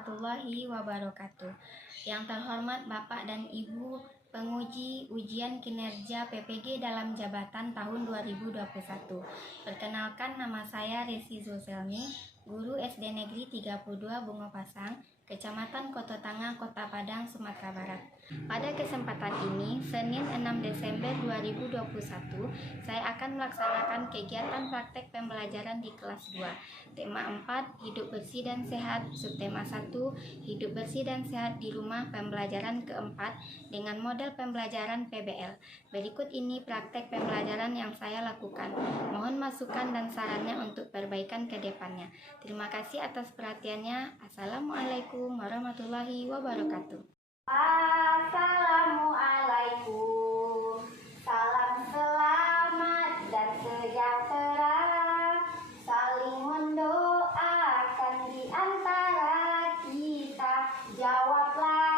warahmatullahi wabarakatuh. Yang terhormat Bapak dan Ibu penguji ujian kinerja PPG dalam jabatan tahun 2021. Perkenalkan, nama saya Resi Zulselmi, guru SD Negeri 32 Bungopasang, Kecamatan Kototanga, Kota Padang, Sumatera Barat. Pada kesempatan ini, Senin 6 Desember 2021, saya akan melaksanakan kegiatan praktek pembelajaran di kelas 2. Tema 4, hidup bersih dan sehat. Subtema 1, hidup bersih dan sehat di rumah, pembelajaran keempat dengan model pembelajaran PBL. Berikut ini praktek pembelajaran yang saya lakukan. Mohon masukan dan sarannya untuk perbaikan ke depannya. Terima kasih atas perhatiannya. Assalamualaikum warahmatullahi wabarakatuh. Assalamualaikum, salam selamat dan sejahtera, saling mendoakan di antara kita, jawablah.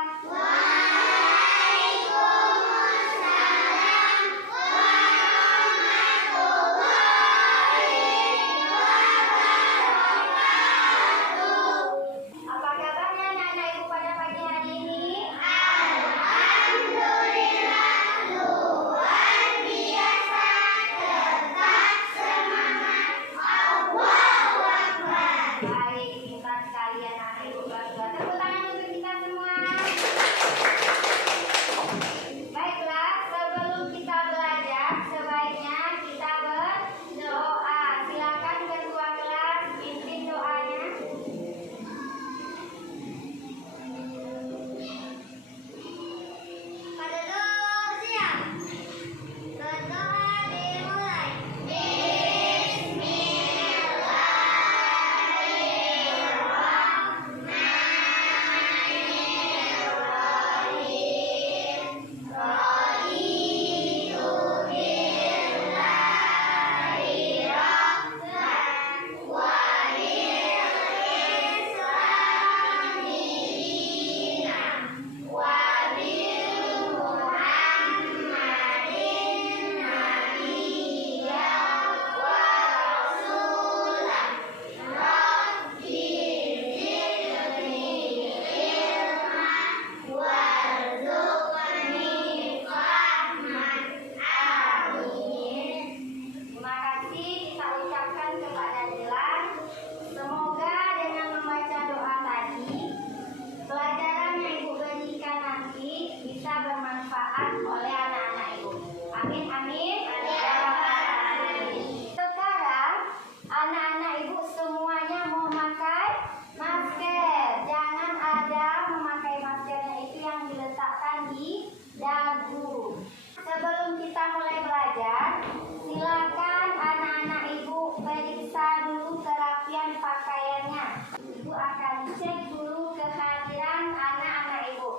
Sebelum kita mulai belajar, silakan anak-anak ibu periksa dulu kerapian pakaiannya. Ibu akan cek dulu kehadiran anak-anak ibu.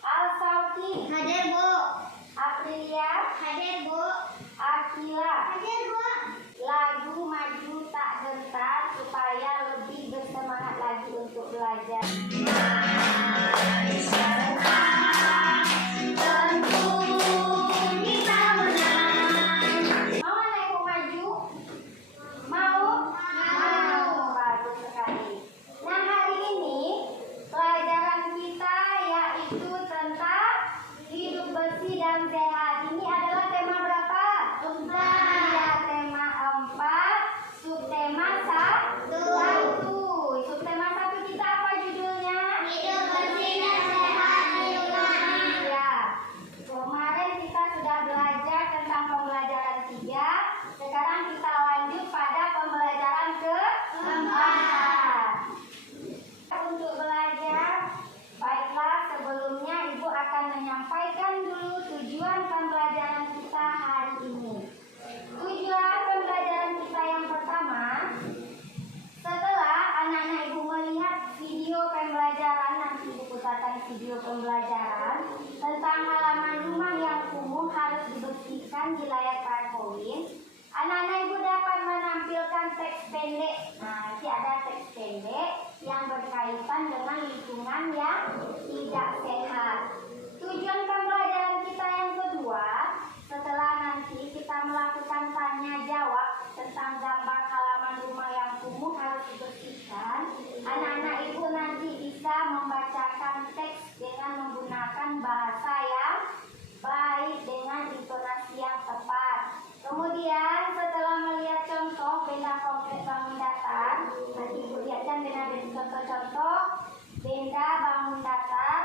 Al-Sauti hadir, Bu. Aprilia hadir, Bu. Akila hadir, Bu. Lagu maju tak gentar supaya lebih bersemangat lagi untuk belajar. Menyampaikan dulu tujuan pembelajaran kita hari ini. Tujuan pembelajaran kita yang pertama, setelah anak-anak ibu melihat video pembelajaran, nanti ibu putarkan video pembelajaran tentang halaman rumah yang kumuh harus dibersihkan di layar PowerPoint. Anak-anak ibu dapat menampilkan teks pendek. Nah, nanti ada teks pendek yang berkaitan dengan lingkungan yang tidak sehat. Tujuan pembelajaran kita yang kedua, setelah nanti kita melakukan tanya jawab tentang gambar halaman rumah yang kumuh harus dibersihkan, anak-anak ibu nanti bisa teks dengan menggunakan bahasa yang baik dengan intonasi yang tepat. Kemudian setelah melihat contoh benda konkret bangun datar, nanti Ibu lihatkan dengan contoh-contoh benda bangun datar.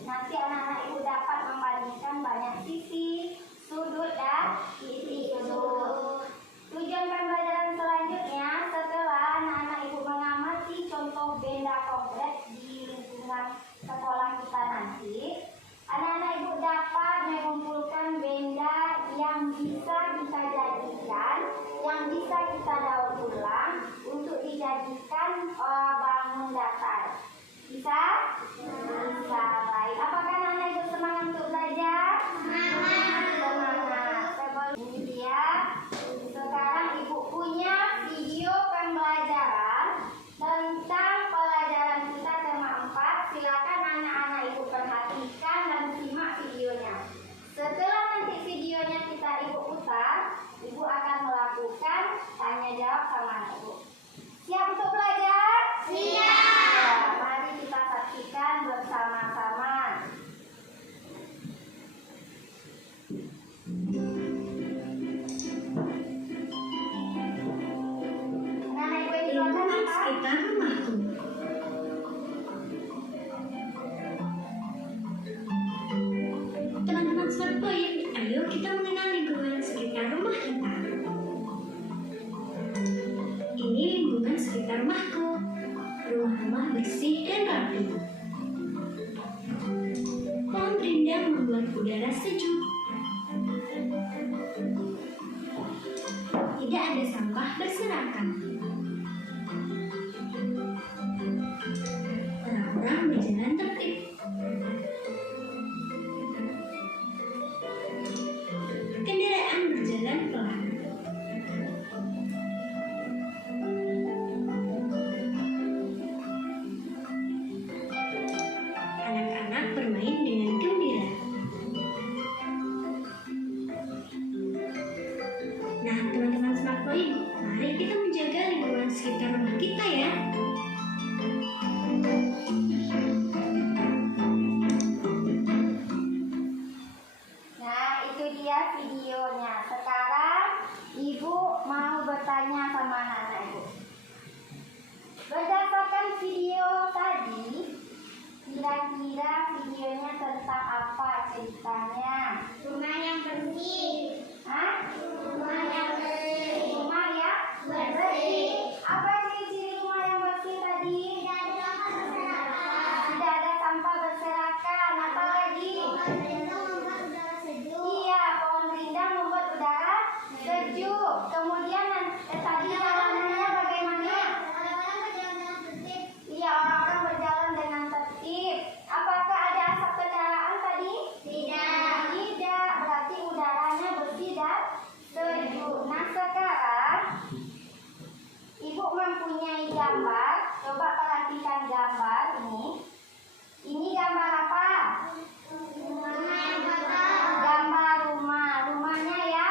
Nanti anak-anak Ibu dapat membandingkan banyak sisi, sudut, dan titik sudut. Tujuan pembelajaran selanjutnya, setelah anak-anak Ibu mengamati contoh benda konkret di lingkungan sekolah kita nanti, anak-anak Ibu dapat mengumpulkan benda yang bisa kita jadikan, yang bisa kita daur ulang untuk dijadikan bangun datar. Bisa? Bisa. Baik. Apakah anak-anak Ibu semangat untuk belajar? Semangat. Ini dia. Sekarang Ibu punya video pembelajaran tentang pelajaran kita tema 4. Silakan anak-anak Ibu perhatikan dan simak videonya. Setelah nanti videonya kita Ibu putar, Ibu akan melakukan tanya jawab sama anak Ibu. Siap untuk belajar? Siap. Ya, mari kita saksikan bersama-sama. Anak-anak Ibu ini Lingkungan sekitar rumahku. Teman-teman Smart Point, ayo kita mengenal lingkungan sekitar rumah kita. Ini lingkungan sekitar rumahku. Rumah-rumah bersih dan rapi. Pohon rindang membuat udara sejuk. Tidak ada sampah berserakan. Orang-orang berjalan tertib. Kendaraan berjalan pelan. Anak-anak bermain dengan gembira. Nah, teman-teman Smart Point, mari kita menjaga lingkungan sekitar rumah kita ya. Nah, itu dia videonya. Sekarang Ibu mau bertanya sama anak-anak Ibu. Berdasarkan video tadi, kira-kira videonya tentang apa ceritanya? Rumah yang bersih. Hah? Rumah yang bersih. Rumah yang bersih. Apa ciri-ciri rumah yang bersih tadi? Tidak ada sampah berserakan. Apa lagi? Iya, pohon rindang membuat udara sejuk. Kemudian tadi jalanannya bagaimana? Iya, orang-orang berjalan dengan tertib. Apakah ada asap kendaraan tadi? Tidak. Tidak, berarti udaranya bersih dan sejuk. Nah, sekarang Ibu mempunyai gambar. Coba perhatikan gambar ini. Ini gambar apa? Gambar rumah. Rumahnya ya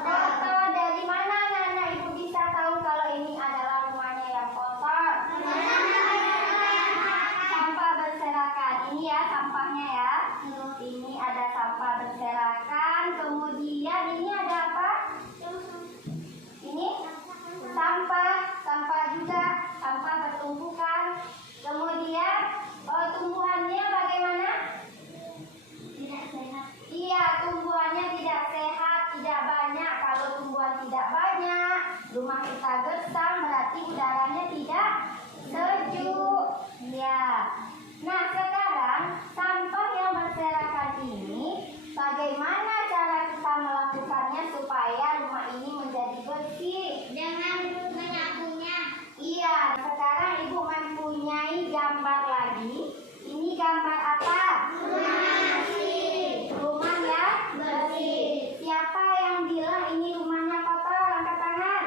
kotor. Dari mana anak-anak Ibu bisa tahu kalau ini adalah rumahnya yang kotor? Sampah berserakan. Ini ya sampahnya ya. Ini ada sampah berserakan. Kemudian ini ada apa? Ini sampah juga, sampah bertumpukan. Kemudian tumbuhannya bagaimana? Tidak sehat. Iya, tumbuhannya tidak sehat, tidak banyak. Kalau tumbuhan tidak banyak, rumah kita gersang, berarti udaranya tidak sejuk. Ya. Nah, sekarang sampah yang berserakan ini, bagaimana cara kita melakukannya supaya rumah ini menjadi bersih? Dengan menyapunya. Iya, sekarang Ibu mempunyai gambar lagi. Ini gambar apa? Rumah bersih. Rumah yang bersih. Siapa yang bilang ini rumahnya kotor? Angkat tangan.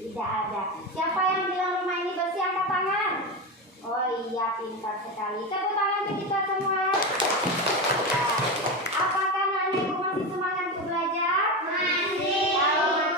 Tidak ada. Siapa yang bilang rumah ini bersih? Angkat tangan. Oh iya, pintar sekali. Tepuk tangan untuk kita semua. Nah, apakah anak-anak Ibu masih semangat untuk belajar? Masih. Kalau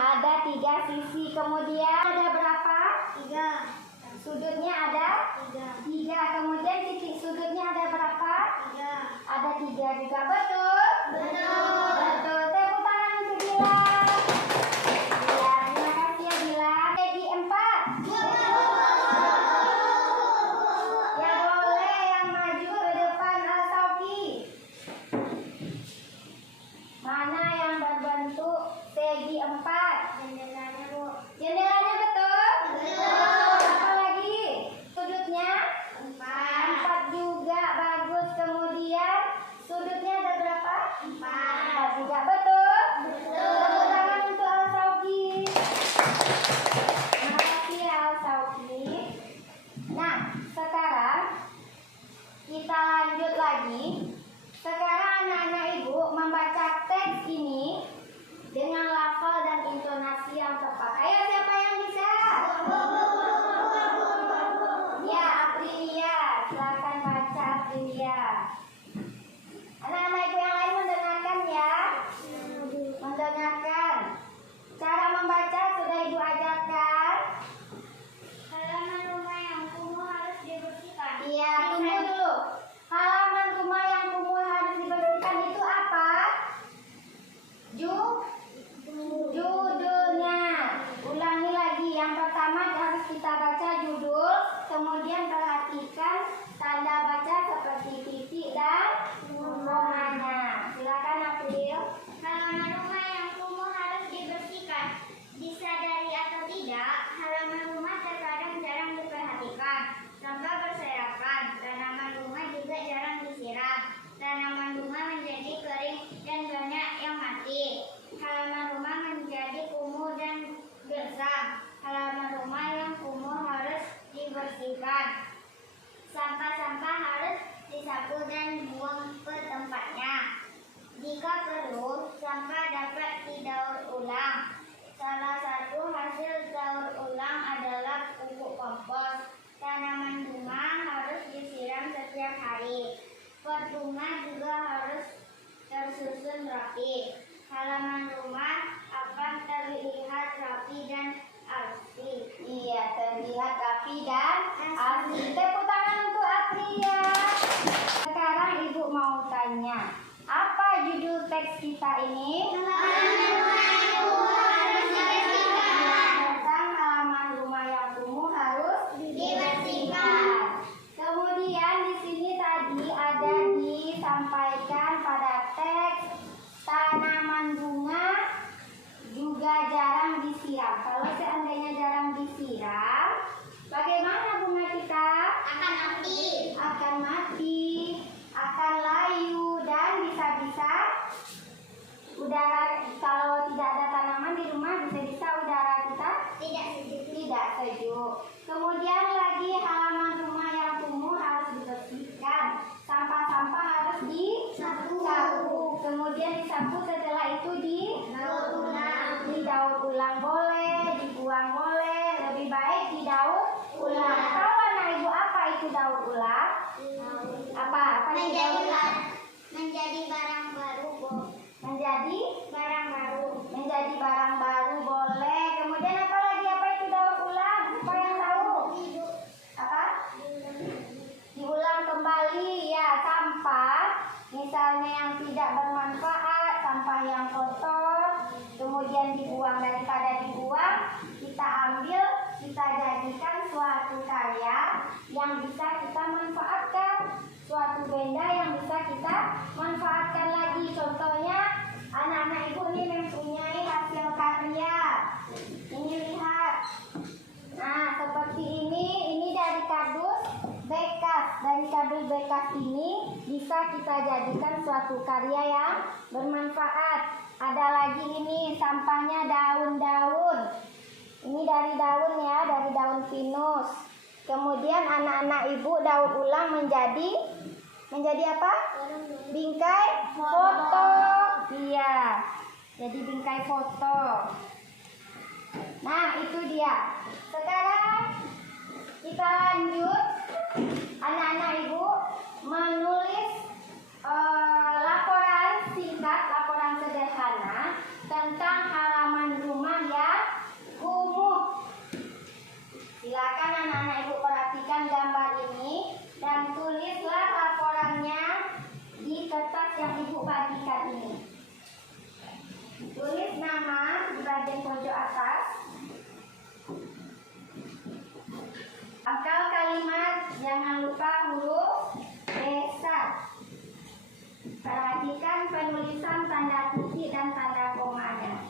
Ada 3 sisi. Kemudian ada berapa? 3. Sudutnya ada 3. Kemudian titik sudutnya ada berapa? 3. Ada 3 juga. Betul? Betul. Betul. Tepuk tangan untuk Dilan. Ya, terima kasih ya Dilan. Segi 4. Ya boleh yang maju ke depan Al-Sauki. Mana yang berbentuk segi 4? Jendelanya, Bu. Jendelanya betul? Betul. Apa lagi? Sudutnya? 4 juga. Bagus. Kemudian sudutnya ada berapa? 4 juga. Betul? Tepuk tangan untuk Al-Sauki. Terima kasih ya Al-Sauki. Nah, sekarang kita lanjut lagi. Sekarang anak-anak ibu membaca teks ini dengan lafal dan intonasi yang tepat. Ayo, siapa yang bisa? Ya, Aprilia. Silakan baca, Aprilia. Anak-anak ibu yang lain mendengarkan ya. Mendengarkan. Cara membaca sudah ibu ajarkan. Halaman rumah yang kumuh harus dibersihkan. Iya, tunggu dulu. Halaman rumah yang kumuh harus dibersihkan itu apa? Judulnya. Ulangi lagi. Yang pertama harus kita baca judul, kemudian perhatikan tanda baca seperti titik dan komanya. Silakan April. Halaman rumah yang kumuh harus dibersihkan. Disadari atau tidak, halaman rumah terkadang jarang diperhatikan. Sampah berserakan, tanaman rumah juga jarang disiram. Tanaman rumah menjadi kering dan banyak yang mati. Halaman rumah menjadi kumuh dan gersang. Halaman rumah yang kumuh harus dibersihkan. Sampah-sampah harus disapu dan dibuang ke tempatnya. Jika perlu, sampah dapat didaur ulang. Salah satu hasil daur ulang adalah pupuk kompos. Tanaman rumah harus disiram setiap hari. Pot rumah juga harus tersusun rapi. Halaman rumah akan terlihat rapi dan asri. Iya, terlihat rapi dan asli. Tepuk tangan untuk Aprilia. Sekarang ibu mau tanya, apa judul teks kita ini? Tentang halaman rumah yang kumuh harus dibersihkan. Kemudian di sini tadi ada disampaikan pada teks tanaman bunga juga jarang disiram. Kalau seandainya jarang disiram, bagaimana bunga kita? Akan mati. Akan mati, akan layu, dan bisa-bisa udara, kalau tidak ada tanaman di rumah, bisa-bisa udara kita tidak sejuk. Kemudian lagi halaman rumah yang kumuh harus dibersihkan. Sampah-sampah harus disapu. Kemudian disapu, setelah itu didaur ulang boleh, dibuang boleh, lebih baik didaur ulang. Tahu anak ibu apa itu daur ulang? Apa itu daur ulang? Menjadi barang baru, Bu. Menjadi barang baru boleh. Kemudian apa lagi? Apa itu daur ulang? Siapa yang tahu? Apa? Diulang kembali ya. Sampah misalnya yang tidak bermanfaat, sampah yang kotor, kemudian dibuang. Daripada dibuang, kita ambil, kita jadikan suatu karya yang bisa kita manfaatkan, suatu benda yang bisa kita manfaatkan lagi. Contohnya anak-anak ibu ini mempunyai hasil karya. Ini lihat. Nah, seperti ini dari kardus bekas. Dari kardus bekas ini bisa kita jadikan suatu karya yang bermanfaat. Ada lagi ini sampahnya daun-daun. Ini dari daun ya, dari daun pinus. Kemudian anak-anak ibu daur ulang menjadi apa? Bingkai foto. Iya. Jadi bingkai foto. Nah, itu dia. Sekarang kita lanjut. Anak-anak ibu menulis laporan singkat, laporan sederhana tentang halaman rumah yang ibu bagikan ini. Tulis nama di bagian pojok atas. Hafal kalimat, jangan lupa huruf besar. Perhatikan penulisan tanda titik dan tanda komanya.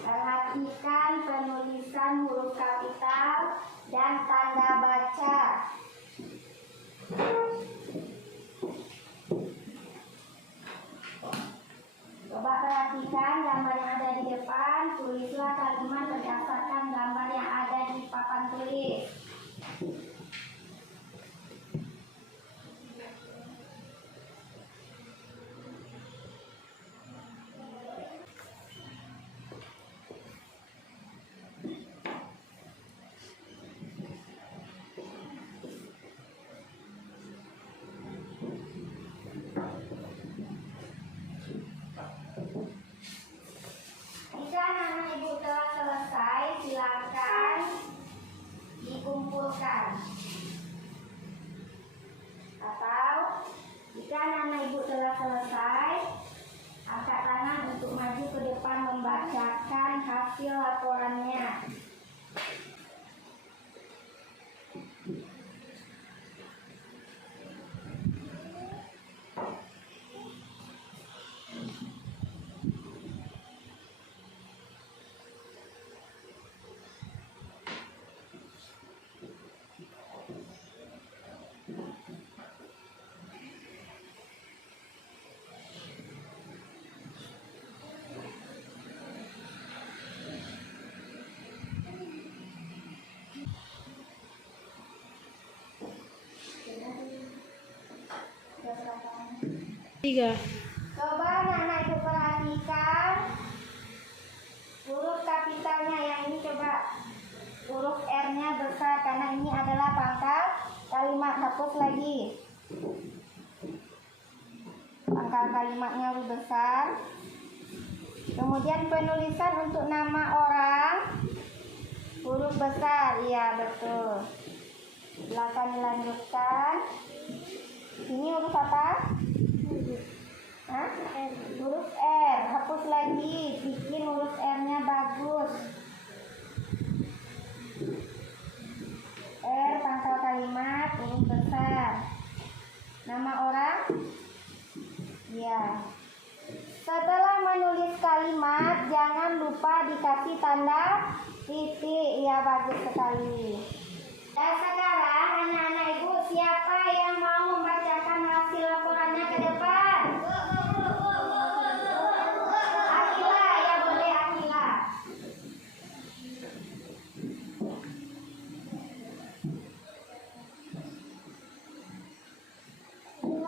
Perhatikan penulisan huruf kapital dan tanda baca. Coba perhatikan gambar yang ada di depan, tulislah kalimat berdasarkan gambar yang ada di papan tulis. Jika anak ibu telah selesai, silakan dikumpulkan. Atau jika anak ibu telah selesai, angkat tangan untuk maju ke depan membacakan hasil laporannya. Coba anak-anak ibu perhatikan huruf kapitalnya yang ini, coba huruf R-nya besar karena ini adalah pangkal kalimat. Hapus lagi. Pangkal kalimatnya huruf besar. Kemudian penulisan untuk nama orang huruf besar. Iya, betul. Silakan dilanjutkan. Ini huruf apa? Hah? Huruf R. Hapus lagi. Bikin huruf R-nya bagus. R pangkal kalimat huruf besar. Nama orang? Ya. Setelah menulis kalimat, jangan lupa dikasih tanda titik. Ya, bagus sekali. Dan sekarang anak-anak ibu, siapa yang mau membacakan hasil laporannya ke depan? Akila, ya boleh Akila.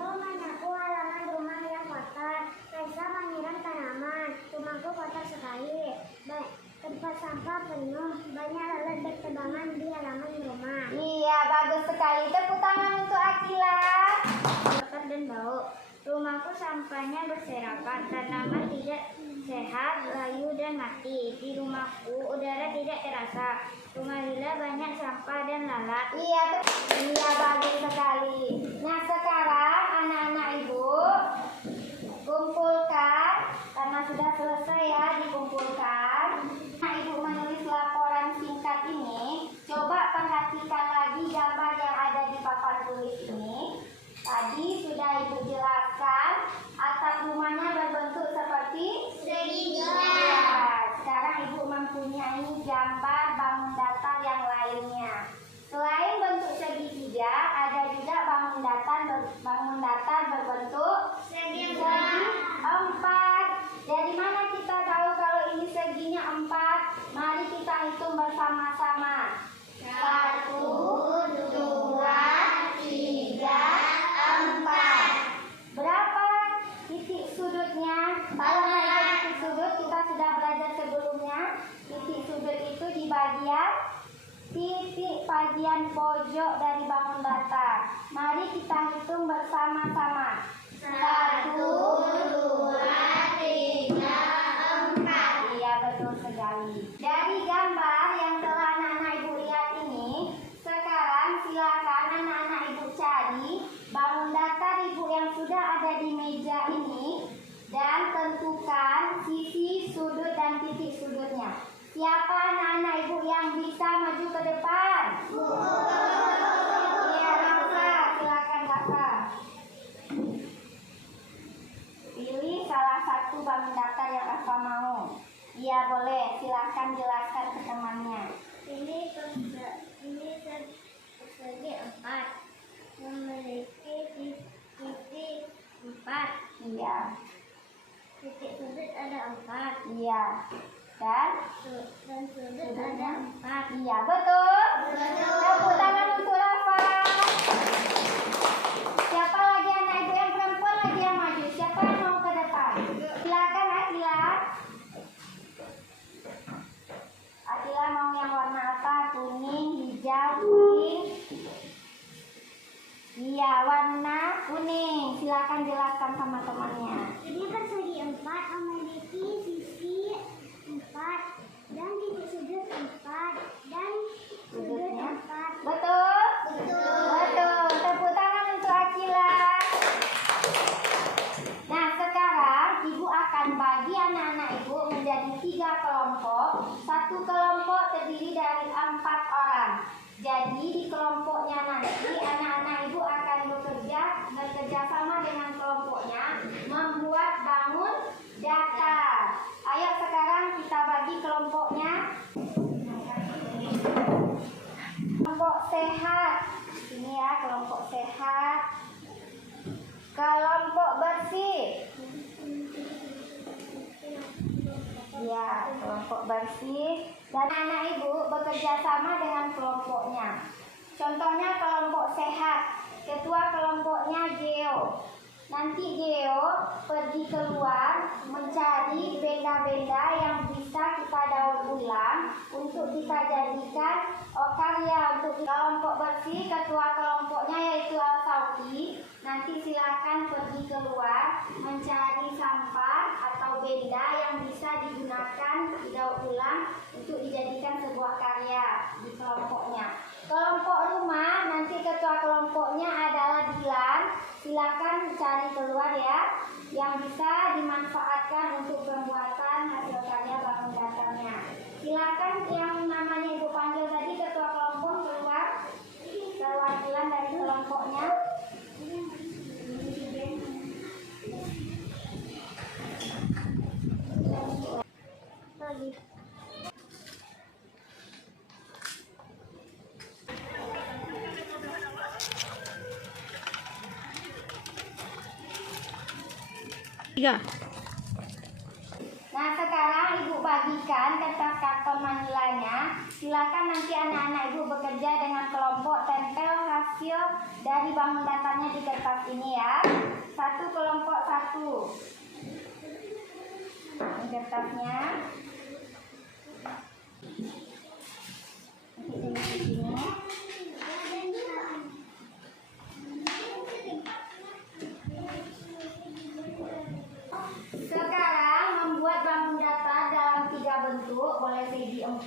Anakku halaman rumah yang kotor. Reza menyiram tanaman. Rumahku kotor sekali. Tempat sampah penuh. Banyak lalat berterbangan di halaman rumah. Iya, bagus sekali. Tepuk tangan untuk Akila. Kotor dan bau. Rumahku sampahnya berserakan. Tanaman tidak sehat, layu dan mati. Di rumahku udara tidak terasa. Rumah Lila banyak sampah dan lalat. Iya, iya, bagus sekali. Nah, sekarang anak-anak ibu kumpulkan, karena sudah selesai ya dikumpulkan. Nah, ibu menulis laporan singkat ini. Coba perhatikan lagi gambar yang ada di papan tulis ini. Tadi sudah ibu jelaskan, atap rumahnya berbentuk seperti Segitiga. Ya, sekarang ibu mempunyai gambar bangun datar yang lainnya. Selain bentuk segitiga, ada juga bangun datar berbentuk segi empat. Dari mana kita tahu kalau ini seginya 4? Mari kita hitung bersama-sama. 1, 2, 3, 4. Berapa titik sudutnya? Kalau ada titik sudut, kita sudah belajar sebelumnya. Titik sudut itu di bagian titik bagian pojok dari bangun datar. Mari kita hitung bersama-sama. 1, 2, 3, 4. Iya, betul sekali. Dari gambar yang telah anak-anak ibu lihat ini, sekarang silakan anak-anak ibu cari bangun datar ibu yang sudah di meja ini dan tentukan sisi sudut dan titik sudutnya. Siapa anak-anak ibu yang bisa maju ke depan? Ya, Rafa, silakan Rafa. Pilih salah satu bangun datar yang Rafa mau. Iya boleh, silakan jelaskan ke temannya. Ini persegi 4 memiliki titik 4. Iya, Titik sudut ada 4 iya. Dan dan sudut ada 4. iya, betul. Tepuk tangan untuk Rafa. Siapa lagi anak ibu yang perempuan lagi yang maju? Siapa yang mau ke depan? Silakan Akila. Akila mau yang warna apa? Kuning, hijau, pink. Iya, warna kuning. Silakan jelaskan sama temannya. Ini persegi 4 memiliki sisi 4 dan titik sudut 4 dan sudut Sudutnya? 4. Betul? Betul. Tepuk tangan untuk Akila. Nah, sekarang ibu akan bagi anak-anak ibu menjadi 3 kelompok. Satu kelompok terdiri dari 4 orang. Jadi di kelompoknya nanti anak-anak ibu akan bekerja sama dengan kelompoknya membuat bangun datar. Ayo sekarang kita bagi kelompoknya. Kelompok sehat. Ini ya kelompok sehat. Kelompok bersih. Ya, kelompok bersih. Dan anak ibu bekerja sama dengan kelompoknya. Contohnya kelompok sehat. Ketua kelompoknya Geo. Nanti Geo pergi keluar mencari benda-benda yang bisa kita daur ulang untuk kita jadikan karya. Untuk kelompok bersih, ketua kelompoknya yaitu Al-Sauki. Nanti silakan pergi keluar mencari sampah atau benda yang bisa digunakan didaur ulang untuk dijadikan sebuah karya di kelompoknya. Kelompok rumah, nanti ketua kelompoknya adalah Dilan. Silakan cari keluar ya, yang bisa dimanfaatkan untuk pembuatan hasil karya bangun datarnya. Silakan yang namanya ibu panggil tadi ketua kelompok keluar, perwakilan dari kelompoknya. Nah sekarang ibu bagikan kertas karton manilanya. Silakan nanti anak-anak ibu bekerja dengan kelompok, tempel hasil dari bangun datarnya di kertas ini ya. Satu kelompok satu. Ini kertasnya. Ini di sini. Sekarang membuat bangun datar dalam 3 bentuk, boleh segi 4,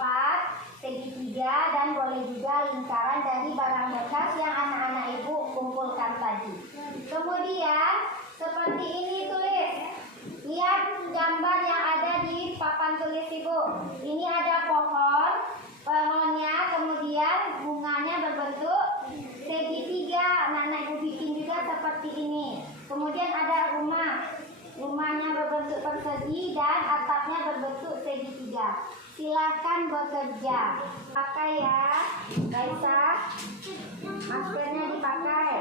segi 3, dan boleh juga lingkaran dari barang bekas yang anak-anak ibu kumpulkan tadi. Kemudian seperti ini tulis. Lihat gambar yang ada di papan tulis ibu. Ini ada pohonnya, kemudian bunganya berbentuk segi 3. Anak-anak ibu bikin juga seperti ini. Kemudian ada rumahnya berbentuk persegi dan atapnya berbentuk segi 3. Silakan bekerja. Pakai ya, Raisa. Maskernya dipakai.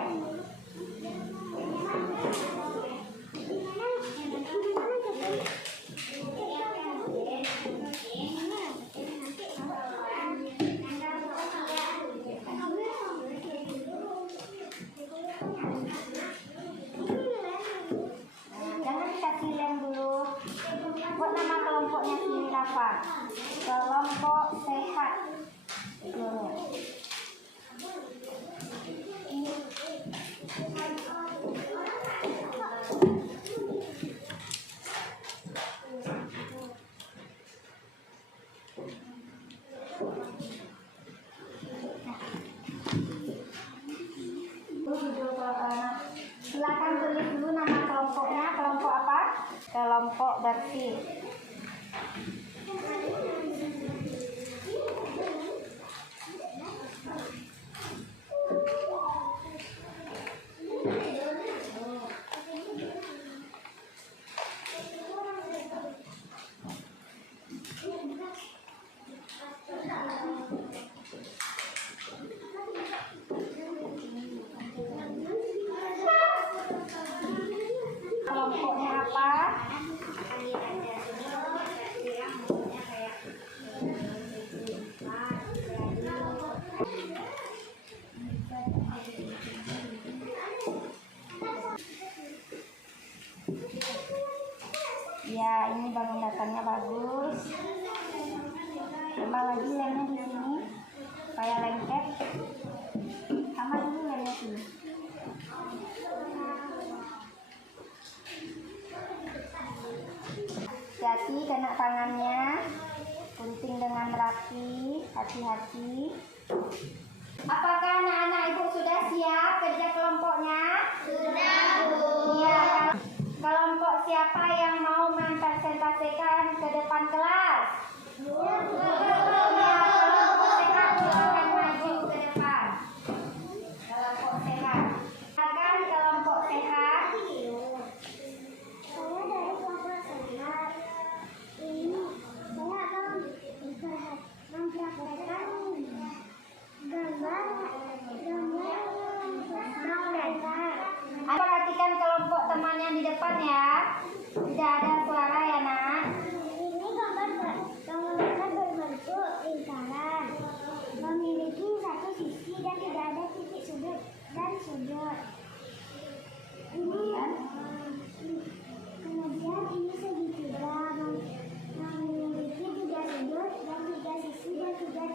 Jangan dikasih lem dulu. Buat nama kelompoknya sini Rafa. Kelompok sehat. Silakan tulis dulu nama kelompok kelompok bersih. Kelompoknya apa? Ya, ini bangun datangnya bagus. Tambah lagi lemnya di sini supaya lengket. Tambah dulu lemnya sini. Hati kena tangannya, gunting dengan rapi, hati-hati. Apakah anak-anak ibu sudah siap kerja kelompoknya? Sudah, Bu. Iya. Kelompok siapa yang mau mempresentasikan ke depan kelas? Ya, kelompok sehat silakan maju ke depan. Kelompok sehat. Silakan kelompok sehat. Saya dari kelompok sehat. Ini saya akan mempraktekkan gambar. Perhatikan kelompok teman yang di depan ya. Tidak ada suara ya, Nak. Ini gambar berbentuk lingkaran, memiliki satu sisi dan tidak ada titik sudut dan sudut. Kemudian ini segitiga, memiliki 3 sudut dan 3 sisi dan 3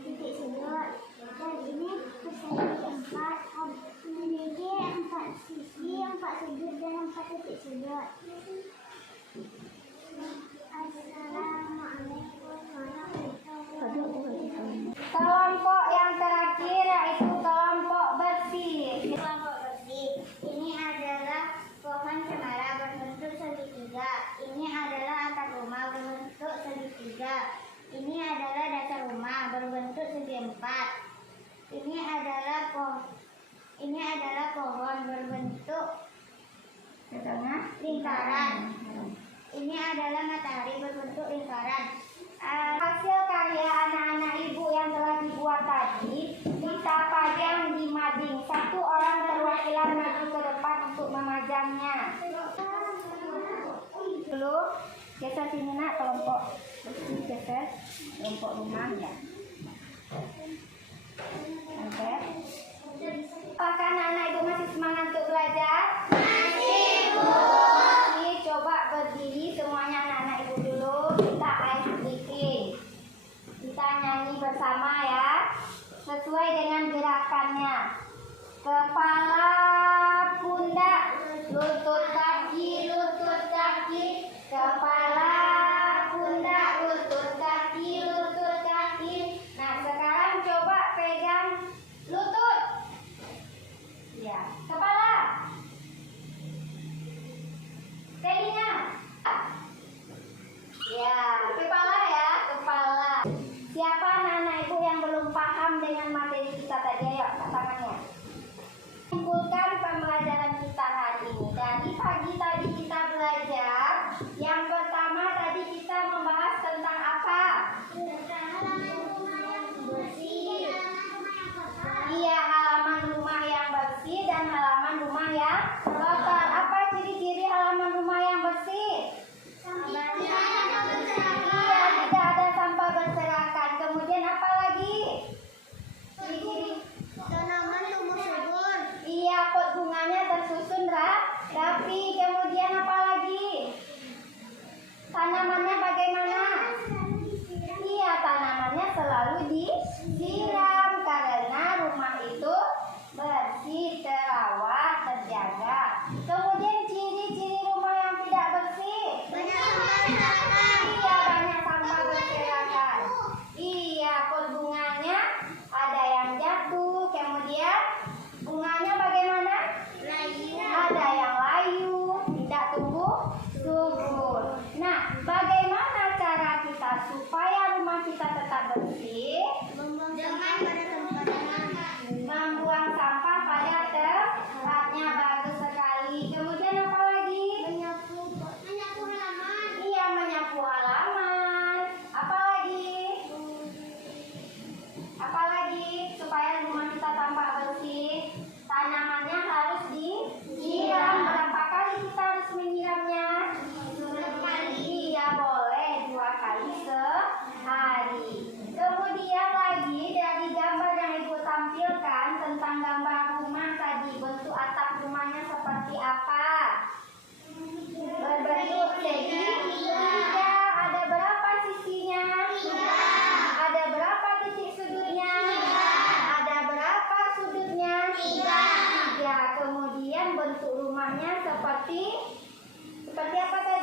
titik sudut. Dan ini persegi 4, memiliki 4 sisi, 4 sudut dan 4 titik sudut. Assalamualaikum warahmatullahi wabarakatuh. Kelompok yang terakhir yaitu kelompok bersih. Kelompok bersih. Ini adalah pohon cemara berbentuk segitiga. Ini adalah atap rumah berbentuk segitiga. Ini adalah dasar rumah berbentuk segi empat. Ini adalah pohon berbentuk lingkaran. Ini adalah matahari berbentuk lingkaran. Hasil karya anak-anak ibu yang telah dibuat tadi kita pajang di mading. Satu orang perwakilan maju ke depan untuk memajangnya. Dulu geser sini, Nak, kelompok bersih, geser kelompok rumah ya. Oke. Apakah anak-anak ibu masih semangat untuk belajar? Masih, Bu. Oke, coba berdiri semuanya anak-anak ibu dulu. Kita ice breathing. Kita nyanyi bersama ya. Sesuai dengan gerakannya. Kepala, pundak, lutut kaki, kepala, pundak, lutut kaki. Nah, sekarang coba pegang lutut. Ya, kepala. Telinga. Ya, kepala ya, kepala. Siapa anak-anak ibu yang belum paham dengan materi kita tadi? Ayo, angkat tangannya. Simpulkan pembelajaran kita hari ini. Dari pagi tadi kita belajar yang pertama bersih, Dengan pada tempatnya. membuang sampah pada tempatnya. Bagus sekali. Kemudian apa lagi? Menyapu halaman. Iya, menyapu halaman. Apa lagi? Apa lagi? Supaya rumah kita tampak bersih, tanamannya harus disiram. Berapa kali kita harus menyiramnya? 2 kali. Iya, boleh 2 kali sehari. Kemudian lagi dari gambar yang Ibu tampilkan tentang gambar rumah tadi, bentuk atap rumahnya seperti apa? Berbentuk segitiga. Ada berapa sisinya? Ada berapa titik sudutnya? Ada berapa sudutnya? 3. Kemudian bentuk rumahnya seperti apa tadi?